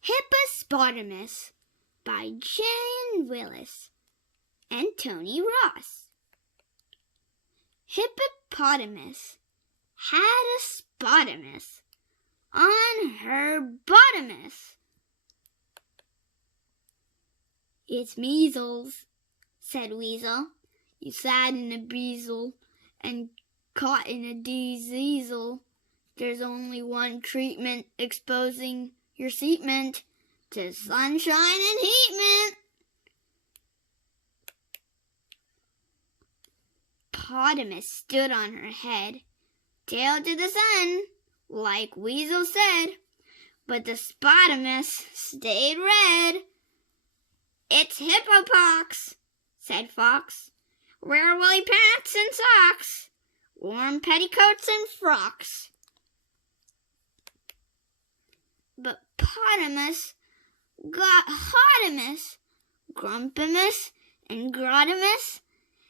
Hippopotamus by Jane Willis and Tony Ross. Hippopotamus had a spotamus on her bottomus. "It's measles," said Weasel. "You sat in a beazle and caught in a diseasel. There's only one treatment, exposing your seatment to sunshine and heatment." Potamus stood on her head, tail to the sun, like Weasel said, but the spotamus stayed red. "It's hippopox," said Fox. "Wear woolly pants and socks, warm petticoats and frocks." But Potamus got hotamus, grumpimus, and grotimus,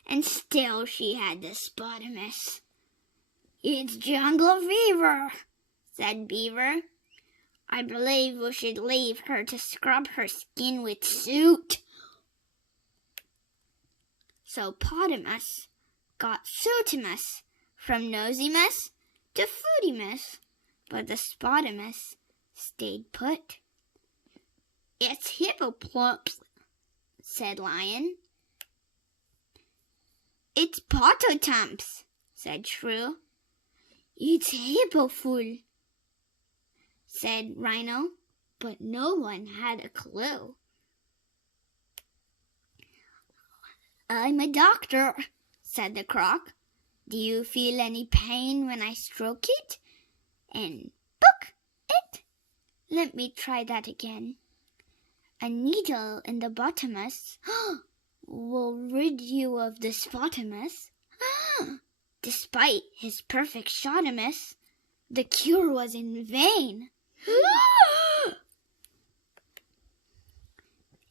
and still she had the spotamus. "It's jungle fever," said Beaver. "I believe we should leave her to scrub her skin with soot." So Potamus got sootimus, from nosymus to footimus, but the spotamus stayed put. "It's hippoplumps," said Lion. "It's pototumps," said Shrew. "It's hippoful," said Rhino, but no one had a clue. "I'm a doctor," said the Croc. "Do you feel any pain when I stroke it and poke it?" "Let me try that again. A needle in the bottomus will rid you of the spotamus." Despite his perfect shotamus, the cure was in vain.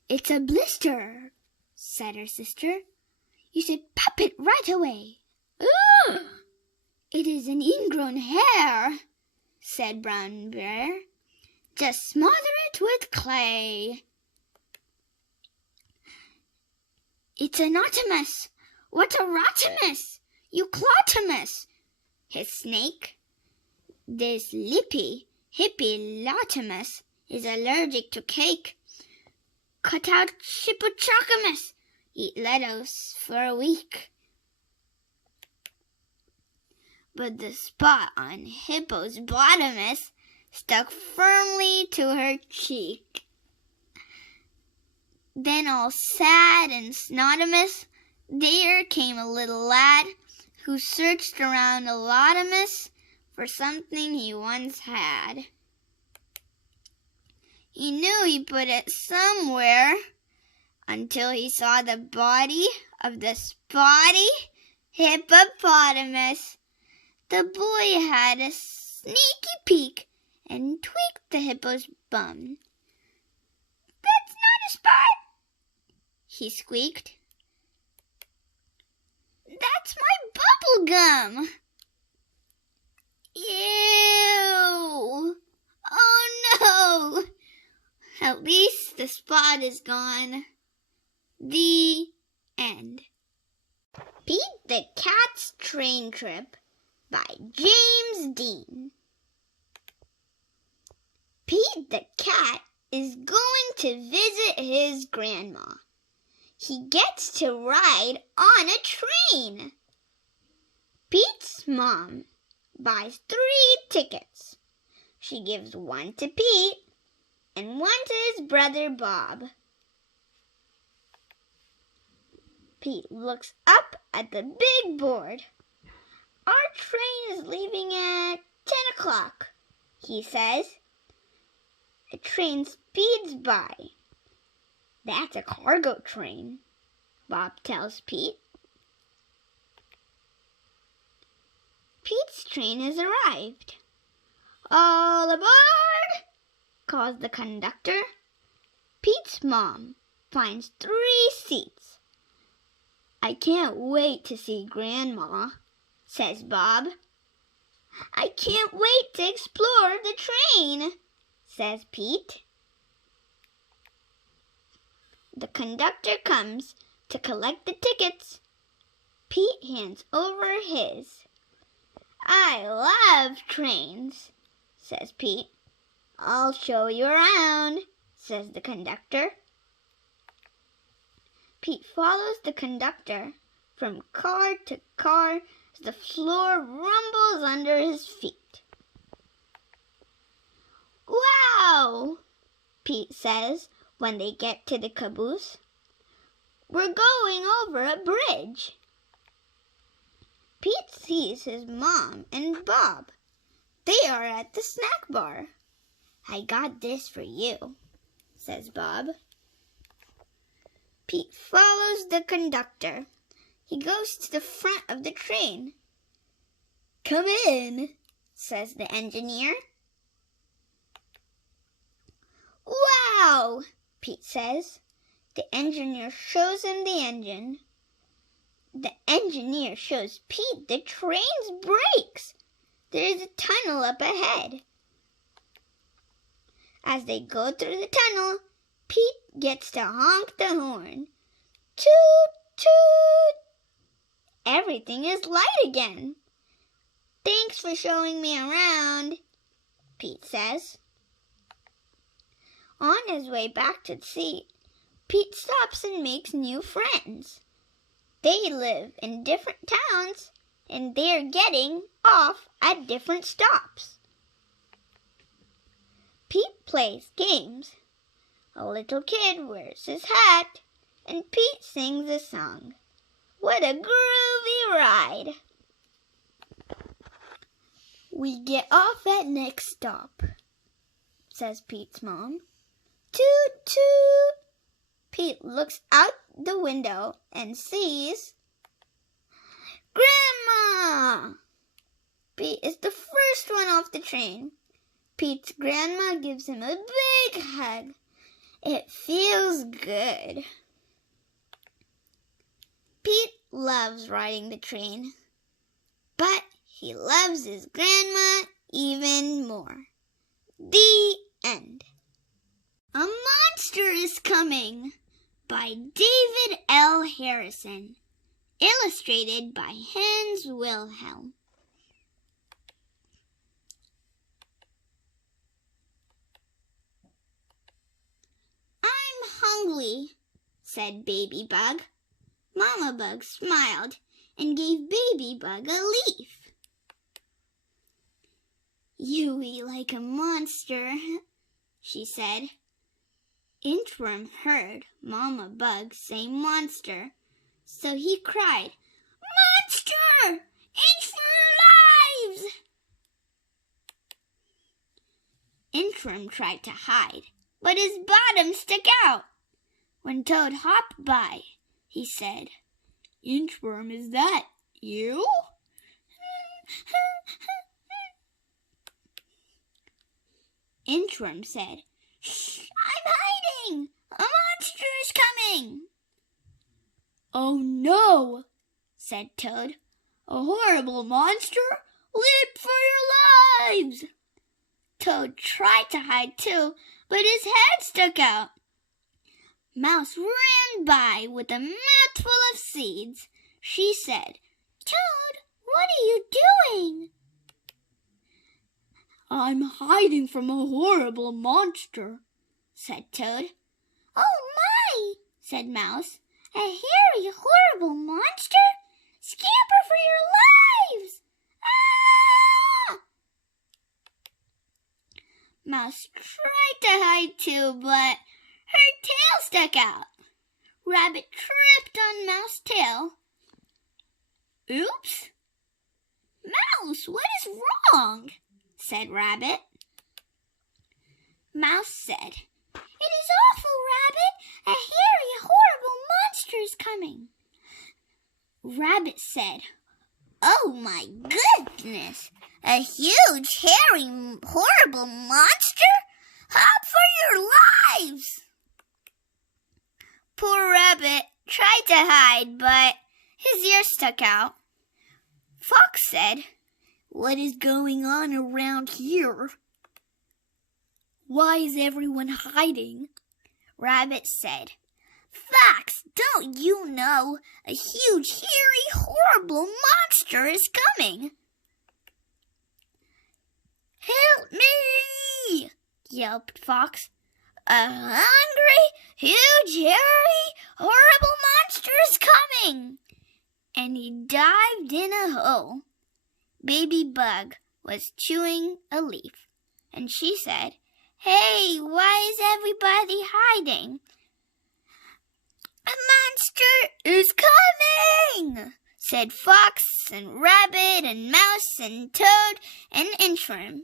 "It's a blister," said her sister. "You should pop it right away." "It is an ingrown hair," said Brown Bear. "Just smother it with clay." "It's an otimus. What a rotimus! You clotimus!" his snake. "This lippy, hippy lotimus is allergic to cake. Cut out shippochocamus. Eat lettuce for a week." But the spot on Hippo's bottomus stuck firmly to her cheek. Then, all sad and snotimus, there came a little lad who searched around a lotimus for something he once had. He knew he put it somewhere until he saw the body of the spotty hippopotamus. The boy had a sneaky peek and tweaked the hippo's bum. "That's not a spot," he squeaked. "That's my bubble gum." "Ew! Oh no! At least the spot is gone." The end. Pete the Cat's Train Trip by James Dean. Pete the Cat is going to visit his grandma. He gets to ride on a train. Pete's mom buys 3 tickets. She gives one to Pete and one to his brother Bob. Pete looks up at the big board. "Our train is leaving at 10 o'clock, he says. The train speeds by. "That's a cargo train," Bob tells Pete. Pete's train has arrived. "All aboard!" calls the conductor. Pete's mom finds 3 seats. "I can't wait to see Grandma," says Bob. "I can't wait to explore the train," says Pete. The conductor comes to collect the tickets. Pete hands over his. "I love trains," says Pete. "I'll show you around," says the conductor. Pete follows the conductor from car to car as the floor rumbles under his feet. "Wow," Pete says when they get to the caboose. "We're going over a bridge." Pete sees his mom and Bob. They are at the snack bar. "I got this for you," says Bob. Pete follows the conductor. He goes to the front of the train. "Come in," says the engineer. "Wow," Pete says. The engineer shows him the engine. The engineer shows Pete the train's brakes. There is a tunnel up ahead. As they go through the tunnel, Pete gets to honk the horn. Toot, toot! Everything is light again. "Thanks for showing me around," Pete says. On his way back to the seat, Pete stops and makes new friends. They live in different towns, and they're getting off at different stops. Pete plays games. A little kid wears his hat, and Pete sings a song. What a groovy ride! "We get off at next stop," says Pete's mom. Toot, toot! Pete looks out the window and sees Grandma! Pete is the first one off the train. Pete's grandma gives him a big hug. It feels good. Pete loves riding the train, but he loves his grandma even more. The end. A Monster is Coming by David L. Harrison. Illustrated by Hans Wilhelm. "I'm hungry," said Baby Bug. Mama Bug smiled and gave Baby Bug a leaf. "You eat like a monster," she said. Inchworm heard Mama Bug say monster, so he cried, "Monster! Inch for your lives!" Inchworm tried to hide, but his bottom stuck out. When Toad hopped by, he said, "Inchworm, is that you?" Inchworm said, "Shh, I'm hiding! A monster is coming!" "Oh no," said Toad. "A horrible monster? Leap for your lives!" Toad tried to hide too, but his head stuck out. Mouse ran by with a mouthful of seeds. She said, "Toad, what are you doing?" "I'm hiding from a horrible monster," said Toad. "Oh my," said Mouse. "A hairy, horrible monster? Scamper for your lives!" Ah! Mouse tried to hide too, but her tail stuck out. Rabbit tripped on Mouse's tail. "Oops! Mouse, what is wrong?" said Rabbit. Mouse said, "It is awful, Rabbit! A hairy, horrible monster is coming." Rabbit said, "Oh my goodness! A huge, hairy, horrible monster? Hop for your lives!" Poor Rabbit tried to hide, but his ear stuck out. Fox said, "What is going on around here?" "Why is everyone hiding?" Rabbit said, Fox, don't you know a huge, hairy, horrible monster is coming? Help me! Yelped Fox. A hungry, huge, hairy, horrible monster is coming! And he dived in a hole. Baby Bug was chewing a leaf, and she said, Hey, why is everybody hiding? A monster is coming, said Fox and Rabbit and Mouse and Toad and Inchworm.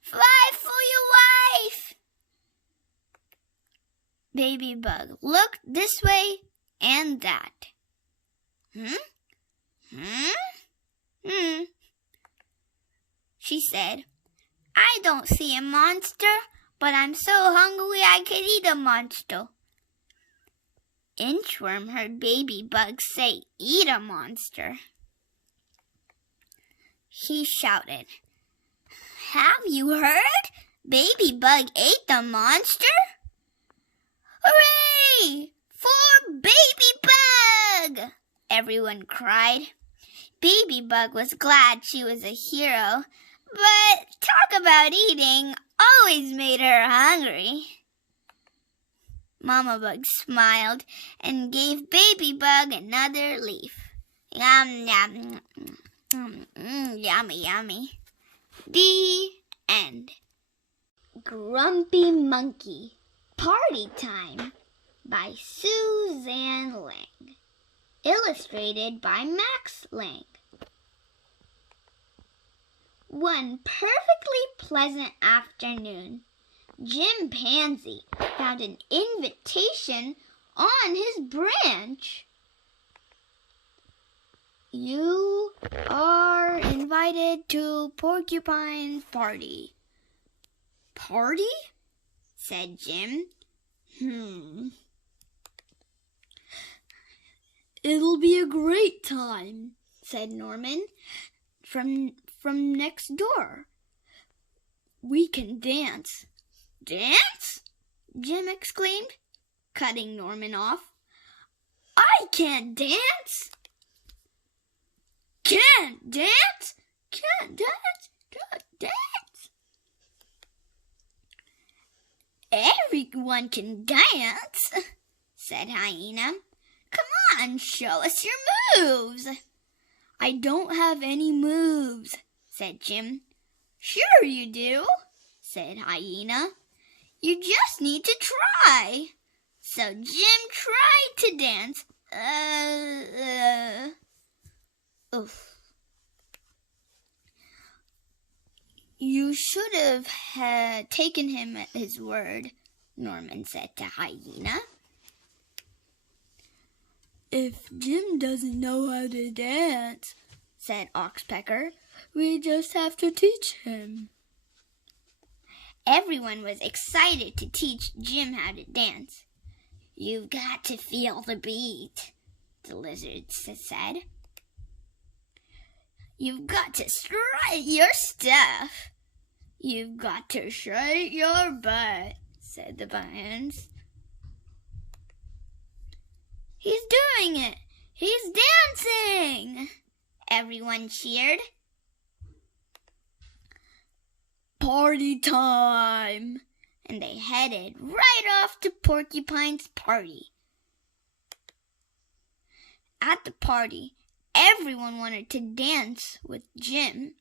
Fly for your life! Baby Bug looked this way and that. She said, I don't see a monster, but I'm so hungry I could eat a monster. Inchworm heard Baby Bug say, eat a monster. He shouted, Have you heard? Baby Bug ate the monster? Hooray! For Baby Bug! Everyone cried. Baby Bug was glad she was a hero, but talk about eating always made her hungry. Mama Bug smiled and gave Baby Bug another leaf. Yum, yum, yummy, yummy. The end. Grumpy Monkey, Party Time by Suzanne Lang. Illustrated by Max Lang. One perfectly pleasant afternoon, Jim Pansy found an invitation on his branch. You are invited to Porcupine's party. Party? Said Jim. It'll be a great time, said Norman from next door. We can dance. Dance? Jim exclaimed, cutting Norman off. I can't dance. Can't dance? Can't dance? Can't dance? Everyone can dance, said Hyena. Come on, show us your moves. I don't have any moves, said Jim. Sure you do, said Hyena. You just need to try. So Jim tried to dance. You should have taken him at his word, Norman said to Hyena. If Jim doesn't know how to dance, said Oxpecker, we just have to teach him. Everyone was excited to teach Jim how to dance. You've got to feel the beat, the lizard said. You've got to strut your stuff. You've got to shake your butt, said the lions. He's doing it! He's dancing! Everyone cheered. Party time! And they headed right off to Porcupine's party. At the party, everyone wanted to dance with Jim.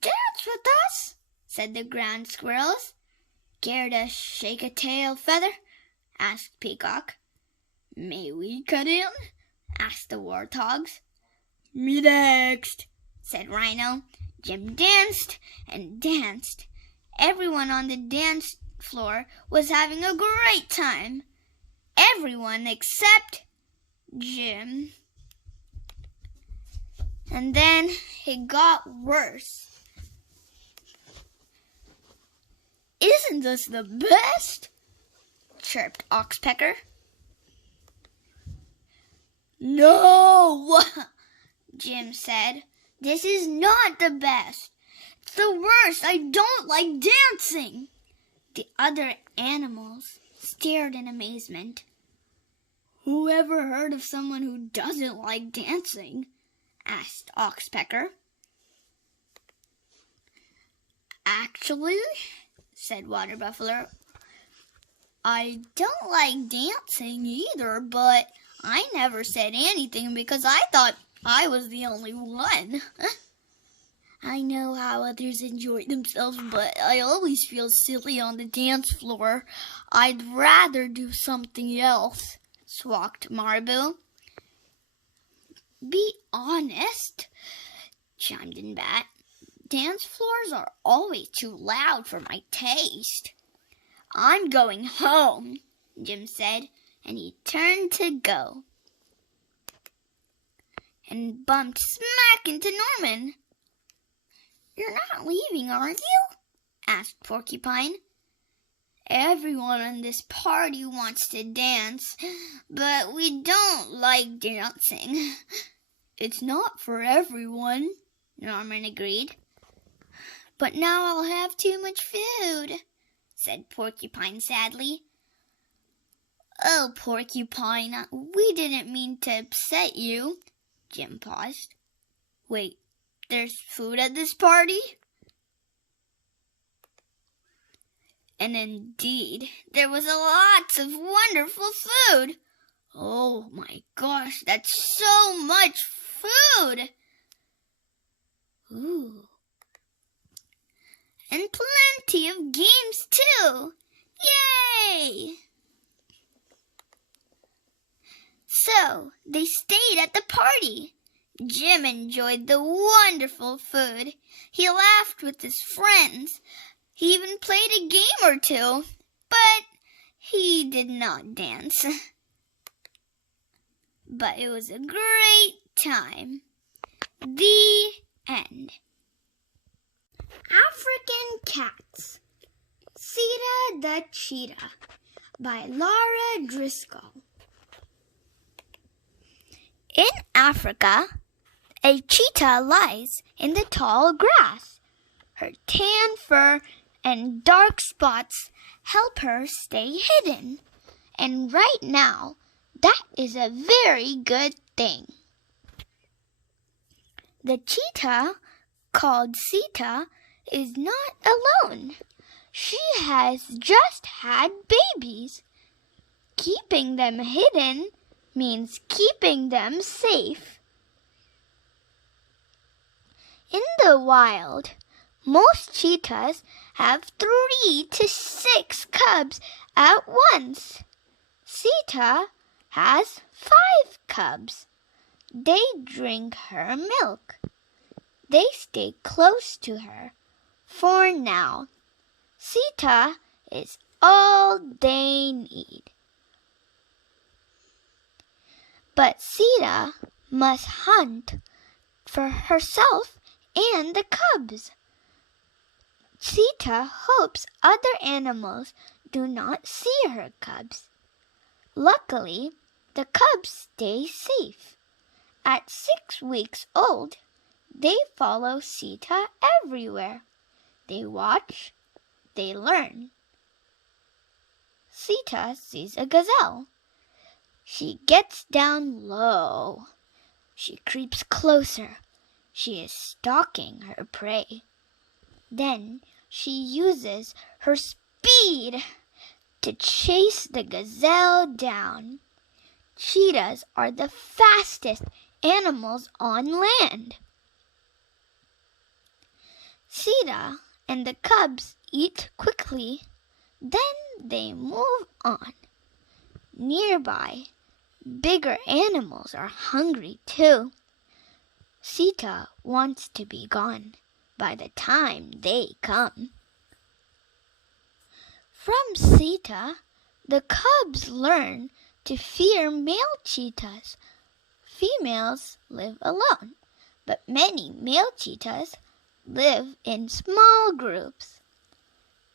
Dance with us, said the ground squirrels. Care to shake a tail feather? Asked Peacock. May we cut in? Asked the warthogs. Me next, said Rhino. Jim danced and danced. Everyone on the dance floor was having a great time. Everyone except Jim. And then it got worse. Isn't this the best? Chirped Oxpecker. No, Jim said. This is not the best. It's the worst. I don't like dancing. The other animals stared in amazement. Who ever heard of someone who doesn't like dancing? Asked Oxpecker. Actually, said Water Buffalo, I don't like dancing either, but I never said anything because I thought I was the only one. I know how others enjoy themselves, but I always feel silly on the dance floor. I'd rather do something else, squawked Marabou. Be honest, chimed in Bat. Dance floors are always too loud for my taste. I'm going home, Jim said, and he turned to go and bumped smack into Norman. You're not leaving, are you? Asked Porcupine. Everyone in this party wants to dance, but we don't like dancing. It's not for everyone, Norman agreed. But now I'll have too much food, said Porcupine sadly. Oh, Porcupine, we didn't mean to upset you. Jim paused. Wait, there's food at this party? And indeed, there was lots of wonderful food. Oh my gosh, that's so much food! Ooh. And plenty of games too! Yay! So, they stayed at the party. Jim enjoyed the wonderful food. He laughed with his friends. He even played a game or two, but he did not dance. But it was a great time. The end. African Cats. Sita the Cheetah by Laura Driscoll. In Africa, a cheetah lies in the tall grass. Her tan fur and dark spots help her stay hidden. And right now, that is a very good thing. The cheetah, called Sita, is not alone. She has just had babies. Keeping them hidden means keeping them safe. In the wild, most cheetahs have 3 to 6 cubs at once. Sita has 5 cubs. They drink her milk. They stay close to her. For now, Sita is all they need. But Sita must hunt for herself and the cubs. Sita hopes other animals do not see her cubs. Luckily, the cubs stay safe. At 6 weeks old, they follow Sita everywhere. They watch, they learn. Sita sees a gazelle. She gets down low. She creeps closer. She is stalking her prey. Then she uses her speed to chase the gazelle down. Cheetahs are the fastest animals on land. Sita and the cubs eat quickly. Then they move on. Nearby, bigger animals are hungry too. Sita wants to be gone by the time they come. From Sita, the cubs learn to fear male cheetahs. Females live alone, but many male cheetahs live in small groups.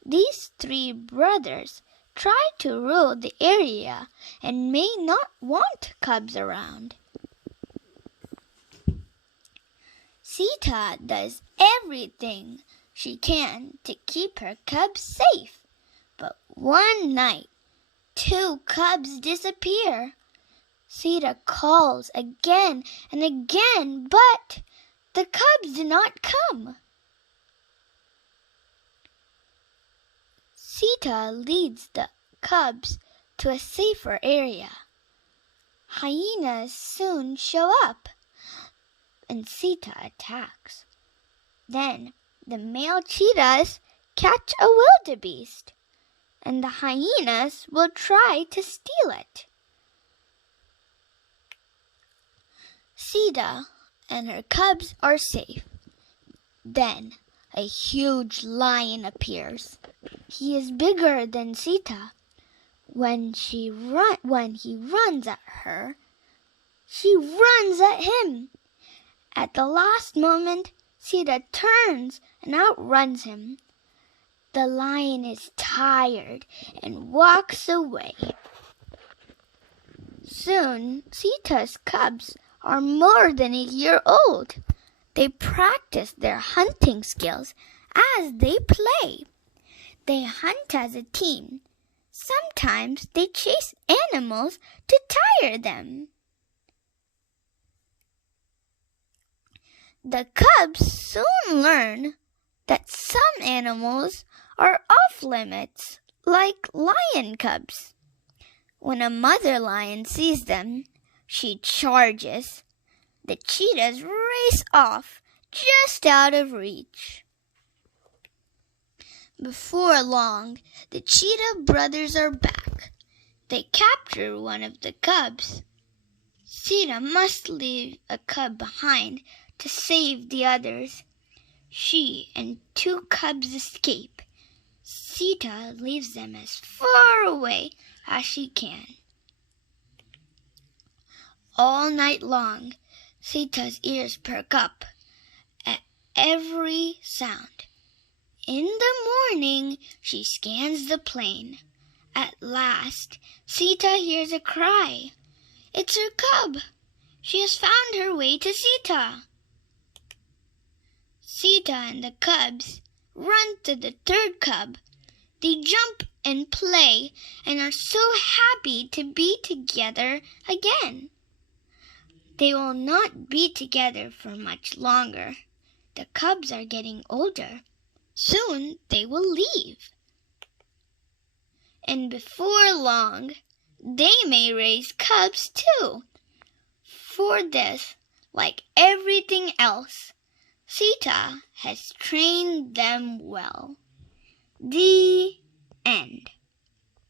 These 3 brothers try to rule the area and may not want cubs around. Sita does everything she can to keep her cubs safe. But one night, 2 cubs disappear. Sita calls again and again, but the cubs do not come. Sita leads the cubs to a safer area. Hyenas soon show up, and Sita attacks. Then the male cheetahs catch a wildebeest, and the hyenas will try to steal it. Sita and her cubs are safe. Then a huge lion appears. He is bigger than Sita. When he runs at her, she runs at him. At the last moment, Sita turns and outruns him. The lion is tired and walks away. Soon, Sita's cubs are more than a year old. They practice their hunting skills as they play. They hunt as a team. Sometimes they chase animals to tire them. The cubs soon learn that some animals are off limits, like lion cubs. When a mother lion sees them, she charges. The cheetahs race off, just out of reach. Before long, the cheetah brothers are back. They capture one of the cubs. Sita must leave a cub behind to save the others. She and 2 cubs escape. Sita leaves them as far away as she can. All night long, Sita's ears perk up at every sound. In the morning, she scans the plain. At last, Sita hears a cry. It's her cub. She has found her way to Sita. Sita and the cubs run to the 3rd cub. They jump and play and are so happy to be together again. They will not be together for much longer. The cubs are getting older. Soon they will leave. And before long, they may raise cubs too. For this, like everything else, Sita has trained them well. The end.